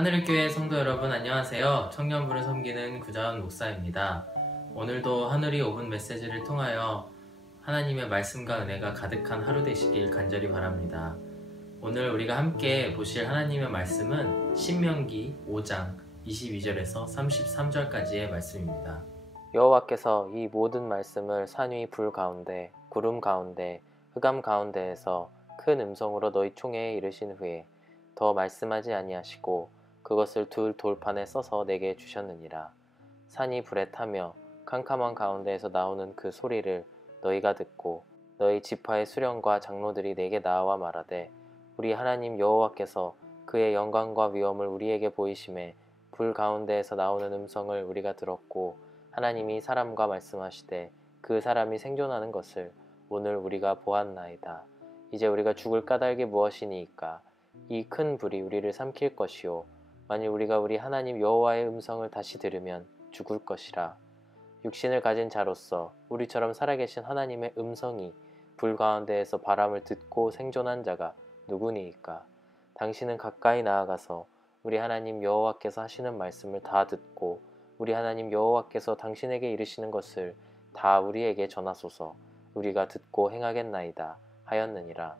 하늘교회 성도 여러분 안녕하세요. 청년부를 섬기는 구자원 목사입니다. 오늘도 하늘이 5분 메시지를 통하여 하나님의 말씀과 은혜가 가득한 하루 되시길 간절히 바랍니다. 오늘 우리가 함께 보실 하나님의 말씀은 신명기 5장 22절에서 33절까지의 말씀입니다. 여호와께서 이 모든 말씀을 산 위 불 가운데 구름 가운데 흑암 가운데에서 큰 음성으로 너희 총회에 이르신 후에 더 말씀하지 아니하시고 그것을 둘 돌판에 써서 내게 주셨느니라. 산이 불에 타며 캄캄한 가운데에서 나오는 그 소리를 너희가 듣고 너희 지파의 수령과 장로들이 내게 나와 말하되 우리 하나님 여호와께서 그의 영광과 위엄을 우리에게 보이심에 불 가운데에서 나오는 음성을 우리가 들었고 하나님이 사람과 말씀하시되 그 사람이 생존하는 것을 오늘 우리가 보았나이다. 이제 우리가 죽을 까닭이 무엇이니이까? 이 큰 불이 우리를 삼킬 것이요 만일 우리가 우리 하나님 여호와의 음성을 다시 들으면 죽을 것이라. 육신을 가진 자로서 우리처럼 살아계신 하나님의 음성이 불 가운데에서 바람을 듣고 생존한 자가 누구니이까? 당신은 가까이 나아가서 우리 하나님 여호와께서 하시는 말씀을 다 듣고 우리 하나님 여호와께서 당신에게 이르시는 것을 다 우리에게 전하소서. 우리가 듣고 행하겠나이다 하였느니라.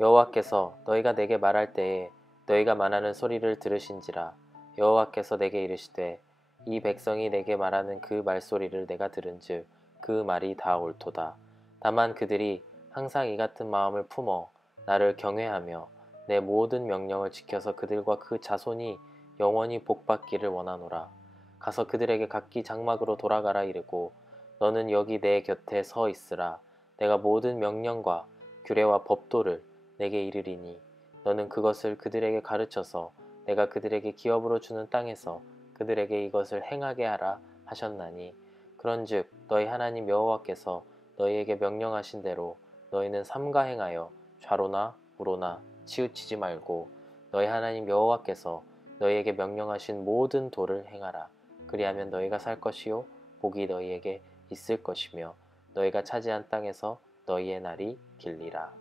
여호와께서 너희가 내게 말할 때에 너희가 말하는 소리를 들으신지라. 여호와께서 내게 이르시되 이 백성이 내게 말하는 그 말소리를 내가 들은즉 그 말이 다 옳도다. 다만 그들이 항상 이 같은 마음을 품어 나를 경외하며 내 모든 명령을 지켜서 그들과 그 자손이 영원히 복받기를 원하노라. 가서 그들에게 각기 장막으로 돌아가라 이르고 너는 여기 내 곁에 서 있으라. 내가 모든 명령과 규례와 법도를 내게 이르리니 너는 그것을 그들에게 가르쳐서 내가 그들에게 기업으로 주는 땅에서 그들에게 이것을 행하게 하라 하셨나니 그런즉 너희 하나님 여호와께서 너희에게 명령하신 대로 너희는 삼가 행하여 좌로나 우로나 치우치지 말고 너희 하나님 여호와께서 너희에게 명령하신 모든 도를 행하라. 그리하면 너희가 살 것이요 복이 너희에게 있을 것이며 너희가 차지한 땅에서 너희의 날이 길리라.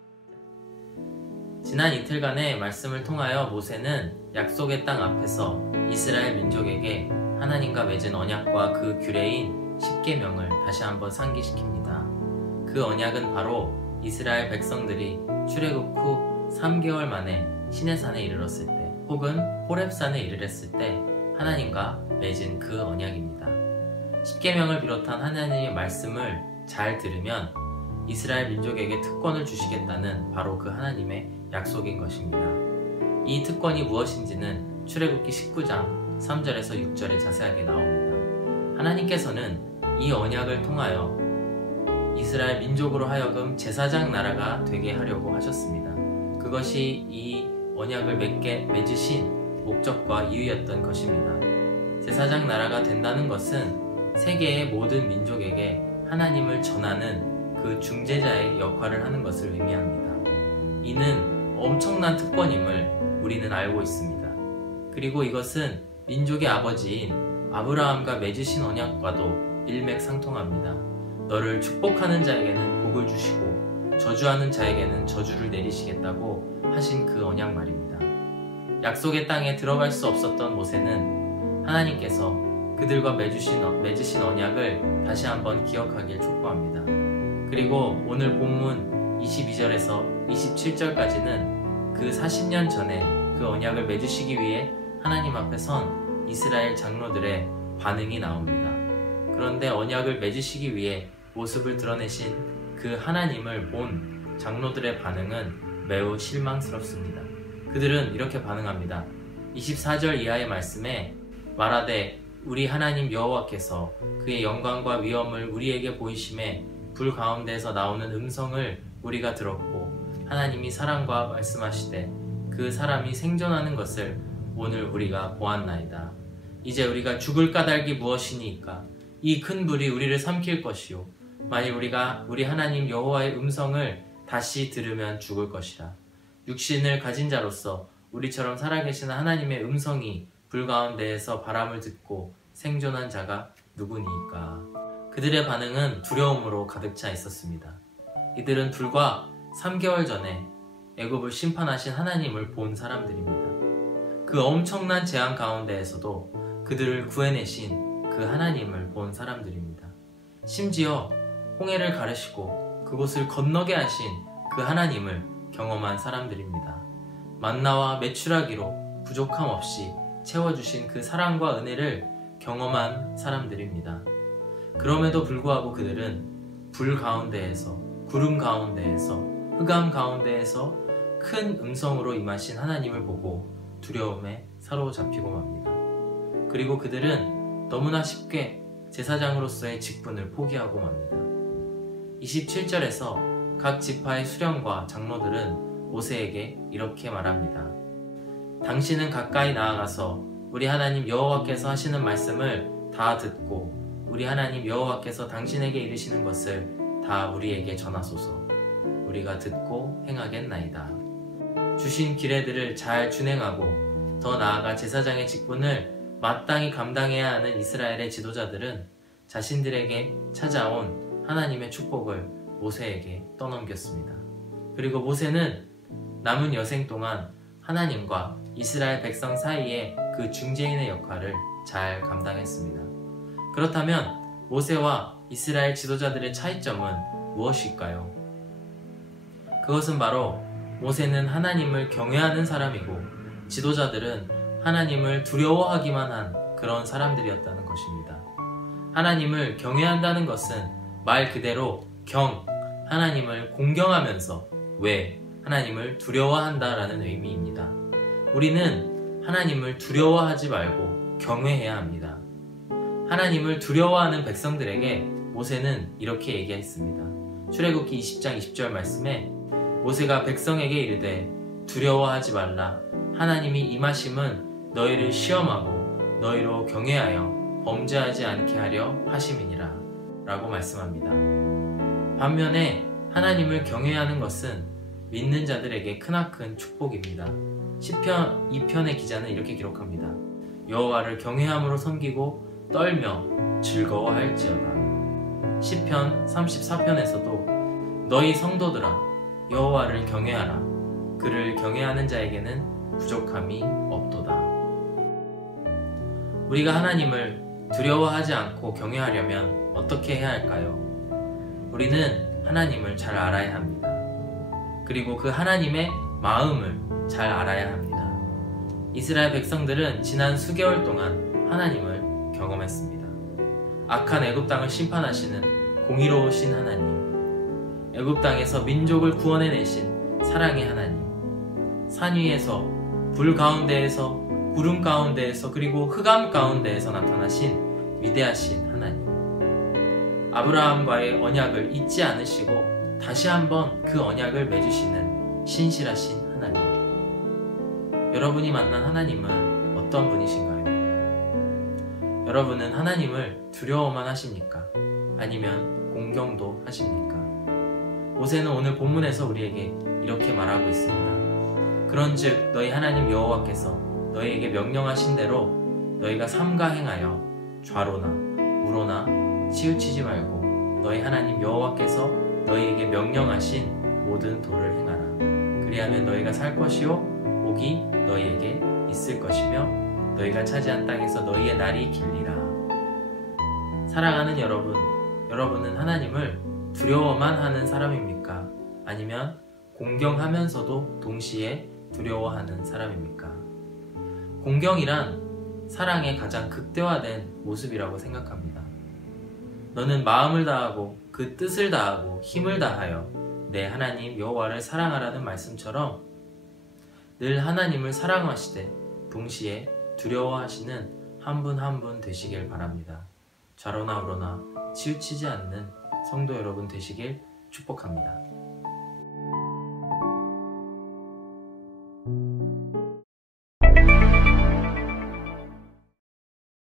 지난 이틀간의 말씀을 통하여 모세는 약속의 땅 앞에서 이스라엘 민족에게 하나님과 맺은 언약과 그 규례인 십계명을 다시 한번 상기시킵니다. 그 언약은 바로 이스라엘 백성들이 출애굽 후 3개월 만에 시내산에 이르렀을 때 혹은 호렙산에 이르렀을 때 하나님과 맺은 그 언약입니다. 십계명을 비롯한 하나님의 말씀을 잘 들으면 이스라엘 민족에게 특권을 주시겠다는 바로 그 하나님의 약속인 것입니다. 이 특권이 무엇인지는 출애굽기 19장 3절에서 6절에 자세하게 나옵니다. 하나님께서는 이 언약을 통하여 이스라엘 민족으로 하여금 제사장 나라가 되게 하려고 하셨습니다. 그것이 이 언약을 맺으신 목적과 이유였던 것입니다. 제사장 나라가 된다는 것은 세계의 모든 민족에게 하나님을 전하는 그 중재자의 역할을 하는 것을 의미합니다. 이는 엄청난 특권임을 우리는 알고 있습니다. 그리고 이것은 민족의 아버지인 아브라함과 맺으신 언약과도 일맥상통합니다. 너를 축복하는 자에게는 복을 주시고 저주하는 자에게는 저주를 내리시겠다고 하신 그 언약 말입니다. 약속의 땅에 들어갈 수 없었던 모세는 하나님께서 그들과 맺으신 언약을 다시 한번 기억하길 촉구합니다. 그리고 오늘 본문 22절에서 27절까지는 그 40년 전에 그 언약을 맺으시기 위해 하나님 앞에 선 이스라엘 장로들의 반응이 나옵니다. 그런데 언약을 맺으시기 위해 모습을 드러내신 그 하나님을 본 장로들의 반응은 매우 실망스럽습니다. 그들은 이렇게 반응합니다. 24절 이하의 말씀에 말하되 우리 하나님 여호와께서 그의 영광과 위엄을 우리에게 보이심에 불 가운데에서 나오는 음성을 우리가 들었고 하나님이 사람과 말씀하시되 그 사람이 생존하는 것을 오늘 우리가 보았나이다. 이제 우리가 죽을 까닭이 무엇이니까? 이 큰 불이 우리를 삼킬 것이요 만일 우리가 우리 하나님 여호와의 음성을 다시 들으면 죽을 것이라. 육신을 가진 자로서 우리처럼 살아계신 하나님의 음성이 불 가운데에서 바람을 듣고 생존한 자가 누구니까? 그들의 반응은 두려움으로 가득 차 있었습니다. 이들은 불과 3개월 전에 애굽을 심판하신 하나님을 본 사람들입니다. 그 엄청난 재앙 가운데에서도 그들을 구해내신 그 하나님을 본 사람들입니다. 심지어 홍해를 가르시고 그곳을 건너게 하신 그 하나님을 경험한 사람들입니다. 만나와 메추라기로 부족함 없이 채워주신 그 사랑과 은혜를 경험한 사람들입니다. 그럼에도 불구하고 그들은 불 가운데에서, 구름 가운데에서, 흑암 가운데에서 큰 음성으로 임하신 하나님을 보고 두려움에 사로잡히고 맙니다. 그리고 그들은 너무나 쉽게 제사장으로서의 직분을 포기하고 맙니다. 27절에서 각 지파의 수령과 장로들은 모세에게 이렇게 말합니다. 당신은 가까이 나아가서 우리 하나님 여호와께서 하시는 말씀을 다 듣고 우리 하나님 여호와께서 당신에게 이르시는 것을 다 우리에게 전하소서. 우리가 듣고 행하겠나이다. 주신 규례들을 잘 준행하고 더 나아가 제사장의 직분을 마땅히 감당해야 하는 이스라엘의 지도자들은 자신들에게 찾아온 하나님의 축복을 모세에게 떠넘겼습니다. 그리고 모세는 남은 여생 동안 하나님과 이스라엘 백성 사이에 그 중재인의 역할을 잘 감당했습니다. 그렇다면 모세와 이스라엘 지도자들의 차이점은 무엇일까요? 그것은 바로 모세는 하나님을 경외하는 사람이고 지도자들은 하나님을 두려워하기만 한 그런 사람들이었다는 것입니다. 하나님을 경외한다는 것은 말 그대로 하나님을 공경하면서 하나님을 두려워한다라는 의미입니다. 우리는 하나님을 두려워하지 말고 경외해야 합니다. 하나님을 두려워하는 백성들에게 모세는 이렇게 얘기했습니다. 출애굽기 20장 20절 말씀에 모세가 백성에게 이르되 두려워하지 말라. 하나님이 임하심은 너희를 시험하고 너희로 경외하여 범죄하지 않게 하려 하심이니라 라고 말씀합니다. 반면에 하나님을 경외하는 것은 믿는 자들에게 크나큰 축복입니다. 시편 2편의 기자는 이렇게 기록합니다. 여호와를 경외함으로 섬기고 떨며 즐거워할지어다. 시편 34편에서도 너희 성도들아 여호와를 경외하라. 그를 경외하는 자에게는 부족함이 없도다. 우리가 하나님을 두려워하지 않고 경외하려면 어떻게 해야 할까요? 우리는 하나님을 잘 알아야 합니다. 그리고 그 하나님의 마음을 잘 알아야 합니다. 이스라엘 백성들은 지난 수개월 동안 하나님을 경험했습니다. 악한 애굽 땅을 심판하시는 공의로우신 하나님, 애굽 땅에서 민족을 구원해내신 사랑의 하나님, 산 위에서, 불 가운데에서, 구름 가운데에서, 그리고 흑암 가운데에서 나타나신 위대하신 하나님, 아브라함과의 언약을 잊지 않으시고 다시 한번 그 언약을 맺으시는 신실하신 하나님. 여러분이 만난 하나님은 어떤 분이신가요? 여러분은 하나님을 두려워만 하십니까? 아니면 공경도 하십니까? 모세는 오늘 본문에서 우리에게 이렇게 말하고 있습니다. 그런즉 너희 하나님 여호와께서 너희에게 명령하신 대로 너희가 삼가 행하여 좌로나 우로나 치우치지 말고 너희 하나님 여호와께서 너희에게 명령하신 모든 도를 행하라. 그리하면 너희가 살 것이요 복이 너희에게 있을 것이며 너희가 차지한 땅에서 너희의 날이 길리라. 사랑하는 여러분, 여러분은 하나님을 두려워만 하는 사람입니까? 아니면 공경하면서도 동시에 두려워하는 사람입니까? 공경이란 사랑의 가장 극대화된 모습이라고 생각합니다. 너는 마음을 다하고 그 뜻을 다하고 힘을 다하여 내 하나님 여호와를 사랑하라는 말씀처럼 늘 하나님을 사랑하시되 동시에 두려워하시는 한 분 한 분 되시길 바랍니다. 좌로나 우로나 치우치지 않는 성도 여러분 되시길 축복합니다.